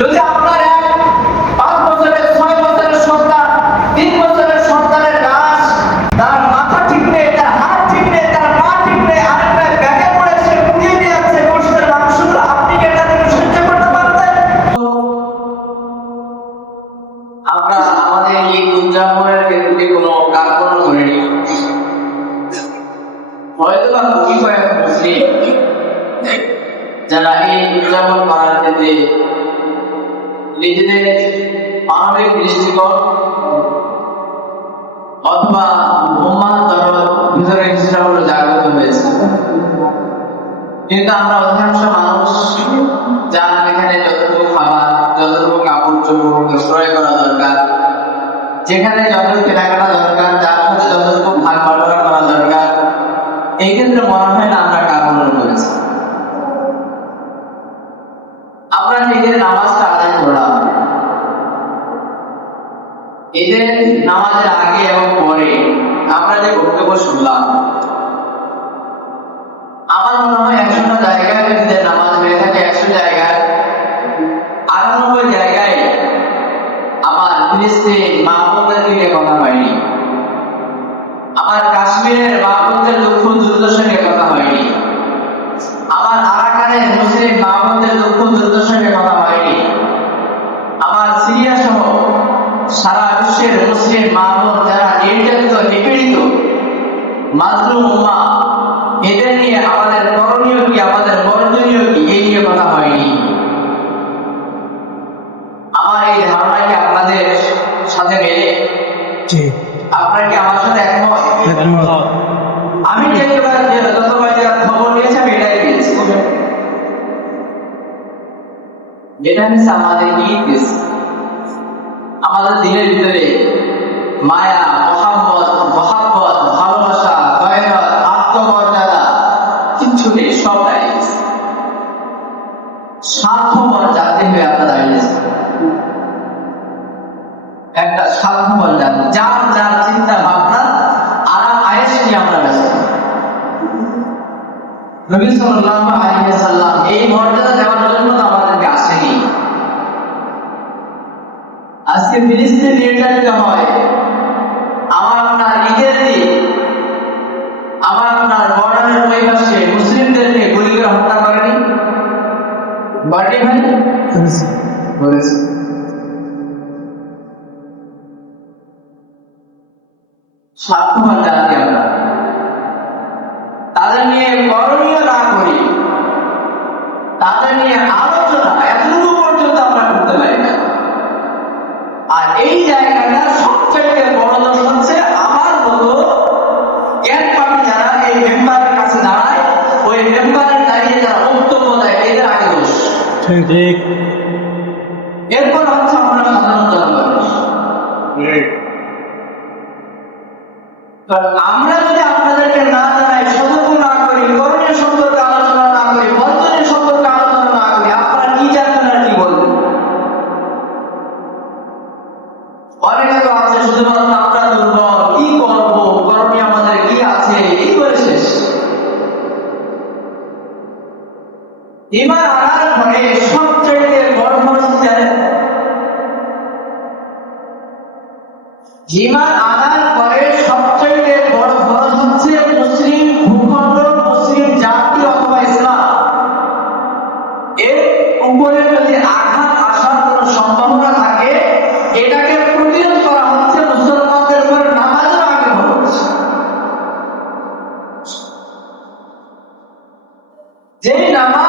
Tanto নিজেদের পারমিক দৃষ্টিকোণ অথবা বোমা ধরো ভিতরে কিছুটা জাগ্রত হয়েছে। কিন্তু আমরা অধিকাংশ মানুষ যার এখানে যতটুকু খাবার, যতটুকু কাপড় চোপড় ক্রয় করা দরকার, যেখানে যতটুকু কেনাকাটা দরকার, যার সাথে যতটুকু ভাগ বাটোয়ারা করা দরকার, এই ক্ষেত্রে মনে হয় না আমরা ঈদের নামাজের আগে এবং পরে আমরা যে বক্তব্য শুনলাম বিশ্বের মুসলিম মা বোন যারা নির্যাতিত নিপীড়িত মাতৃম মা এদের নিয়ে আমাদের করণীয় কি আমাদের বর্জনীয় কি এই নিয়ে কথা হয়নি আমার এই ধারণাকে আপনাদের সাথে মেলে আপনারা কি আমার সাথে একমত আমি যতবার নিয়েছি আমি এটাই পেয়েছি যেটা হচ্ছে আমাদের দিনের ভিতরে মায়া মহাম্মদ बाटी में take ইমান আনার পরে সবচেয়ে বড় ইমান আনার পরে সবচেয়ে বড় হচ্ছে মুসলিম ভূখণ্ড, মুসলিম জাতি অথবা ইসলাম। এর উপরে যদি আঘাত আসার সম্ভাবনা থাকে, এটাকে প্রতিরোধ করা হচ্ছে মুসলমানদের আগে হচ্ছে। যে নামাজ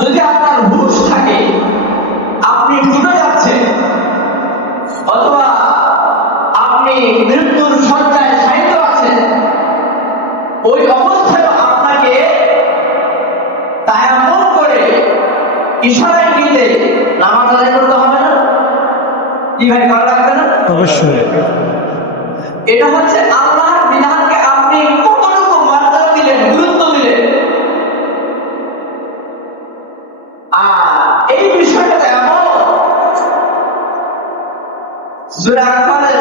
যদি আপনার হুশ থাকে আপনি ডুবে যাচ্ছেন অথবা আপনি মৃত্যুর শয্যায় সাহিত্য আছেন ওই অবস্থায় আপনাকে তায়ামন করে ইশারায় নিতে নামাজ আদায় করতে হবে না? কি ভাই ভালো লাগবে না? অবশ্যই। এটা হচ্ছে আর এই বিষয়টা এমন সুরাকারের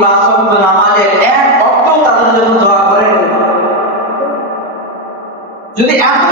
পাঁচ অক্ট নামাজের এক অক্ট তাদের যদি এত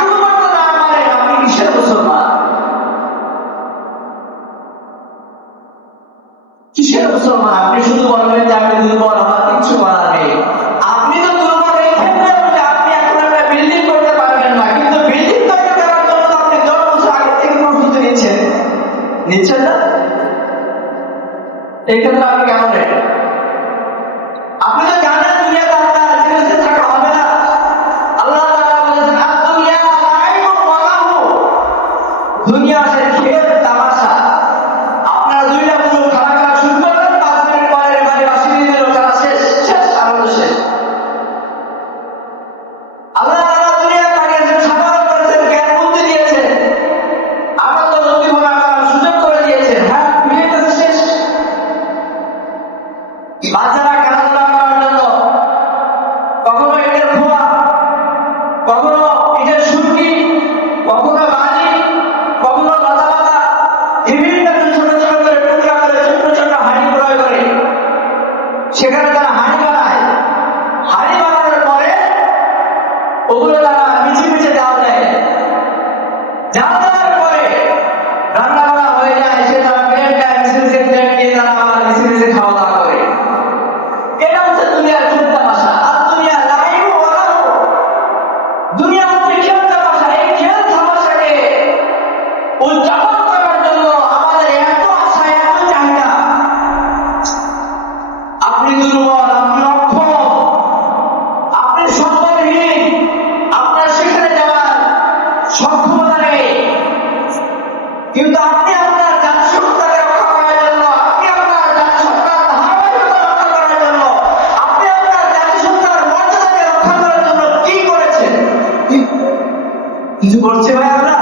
কিছু করছে ভাই আমরা?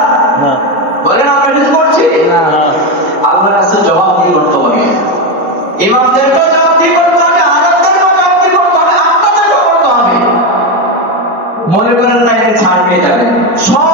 বলেন আমরা কিছু করছি? জবাব দিয়ে করতে হবে। ইমামদেরকেও জবাব দিয়ে করতে হবে জবাব দিয়ে করতে হবে আপনাদেরকেও করতে হবে। মনে করেন না এটা ছাড় পেয়ে যাবে। সব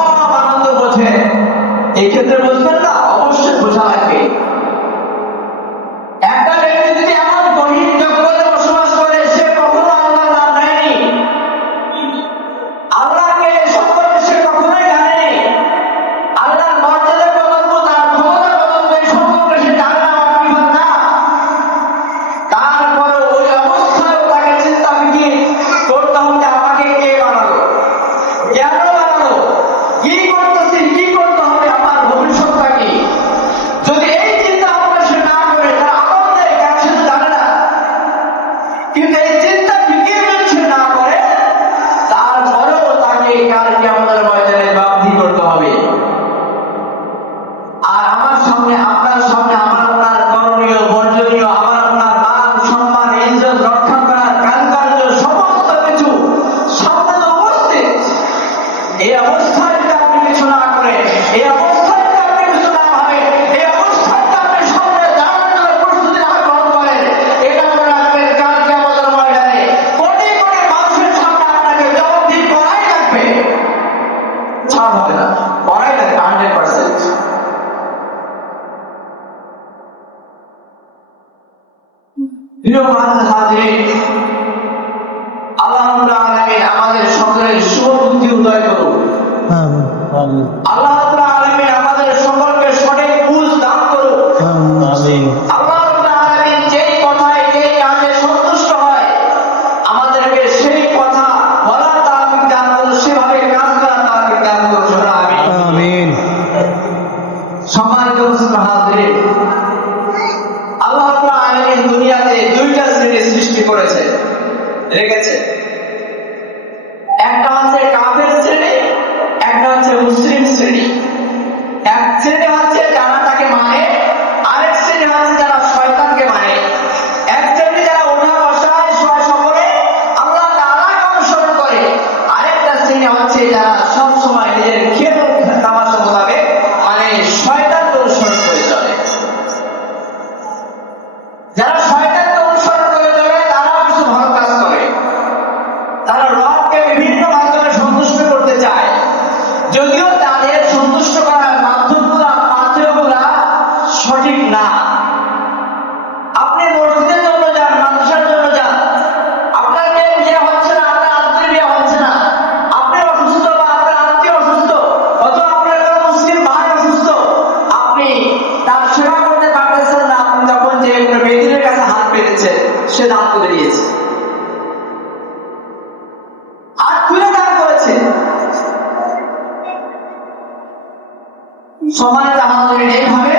প্রিয় আল্লাহ আলামিন আমাদের সকলের শুভ বুদ্ধি উদয় করুন। আমিন আমিন আল্লাহ রাব্বুল আমাদের সকলকে সঠিক বুঝ দান করুন। আল্লাহ রাব্বুল আলামিন কথায় যেই কাজে সন্তুষ্ট হয় আমাদেরকে সেই কথা বলার তাওফিক দান করুন সেভাবে কাজ করার তাওফিক দান করুন আমিন। সম্মানিত মুসলিম আল্লাহ রাব্বুল দুনিয়াতে করেছে রেখেছে। পেতেছে সে দান করে দিয়েছে। হাত খুলে দান করেছে। আমাদের এইভাবে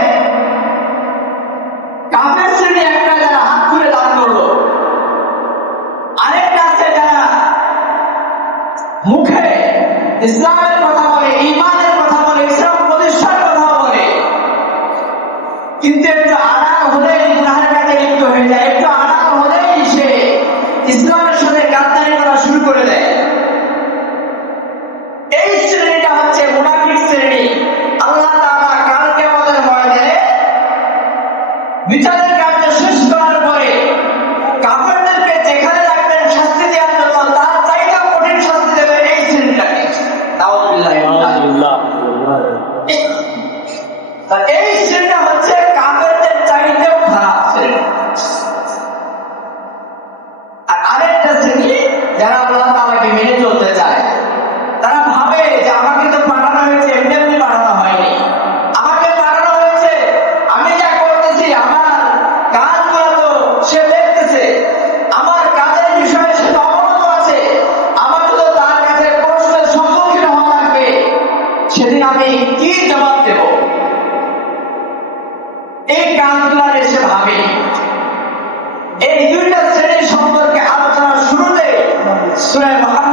শ্রেণি একটা দান করল, আরেকটা মুখে ইসলামের যারা আল্লাহ তাআলাকে মেনে চলতে চায় তারা ভাবে যে আমাকে তো পাঠানো হয়েছে এমনি এমনি পাঠানো হয়নি আমাকে পাঠানো হয়েছে আমি যা করতেছি আমার কাজগুলো তো সে দেখতেছে আমার কাজের বিষয়ে সে তো অবগত আছে আমাকে তো তার কাছে প্রশ্নের সম্মুখীন হওয়া লাগবে সেদিন আমি কি জবাব দেব এই কাজগুলো এসে ভাবে এই দুইটা শ্রেণি সম্পর্কে আলোচনা শুরুতে সূরা মুহাম্মদ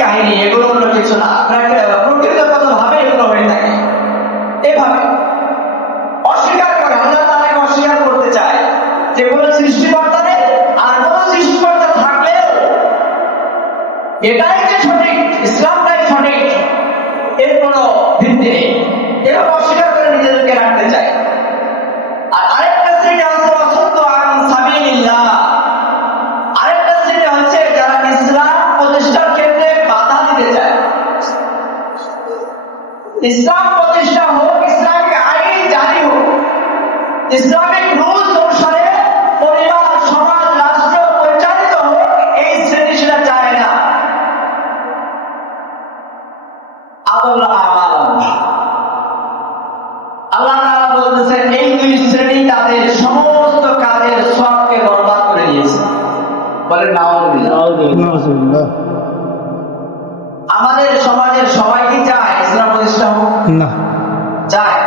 কাহিনী, এগুলো কোনো কিছু না। ভাবে এগুলো এভাবে। অস্বীকার করে তাআলাকে অস্বীকার করতে চায় যে কোনো সৃষ্টিকর্তা নেই আর কোনো সৃষ্টিকর্তা থাকলেও এটাই যে সঠিক, ইসলামটাই সঠিক, এর কোনো ভিত্তি নেই। এরকম অস্বীকার ইসলাম প্রতিষ্ঠা হোক ইসলামিক আইন জারি হোক ইসলামিক রুলস অনুসারে পরিবার সমাজ রাষ্ট্র পরিচালিত হোক এই শ্রেণি সেটা চায় না। আল্লাহ আল্লাহ তাআলা বলতেছেন এই দুই শ্রেণি তাদের সমস্ত কাজের সবকে বরবাদ করে দিয়েছে। নাউজুবিল্লাহ আমাদের সমাজের সবাই না। চায়?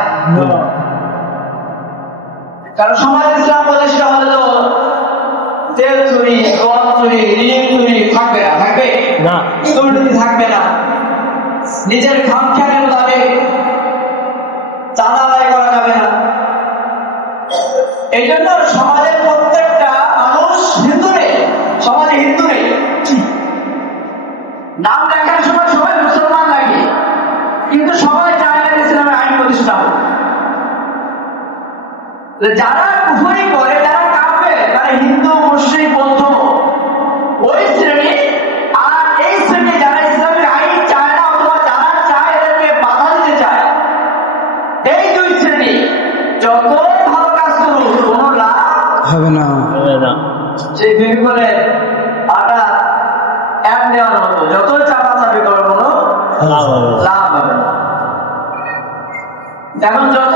কারণ সমাজ ইসলাম প্রতিষ্ঠা হলে হলো তেল চুরি গম চুরি ঋণ চুরি থাকবে না থাকবে? না। দুর্নীতি থাকবে না। নিজের খাম যারা কুফরি করে যারা কাফে তারা হিন্দু মুসলিম বৌদ্ধ ওই শ্রেণি আর এই শ্রেণি যারা ইসলামের আইন চায় না অথবা যারা চায় এদেরকে বাধা দিতে চায় এই দুই শ্রেণি যত ভালো কাজ করুক কোনো লাভ হবে না। হবে না। সেই বিবি করে আটা এক নেওয়ার মতো যত চাপা চাপি করে কোনো লাভ হবে না। লাভ না। এখন যতই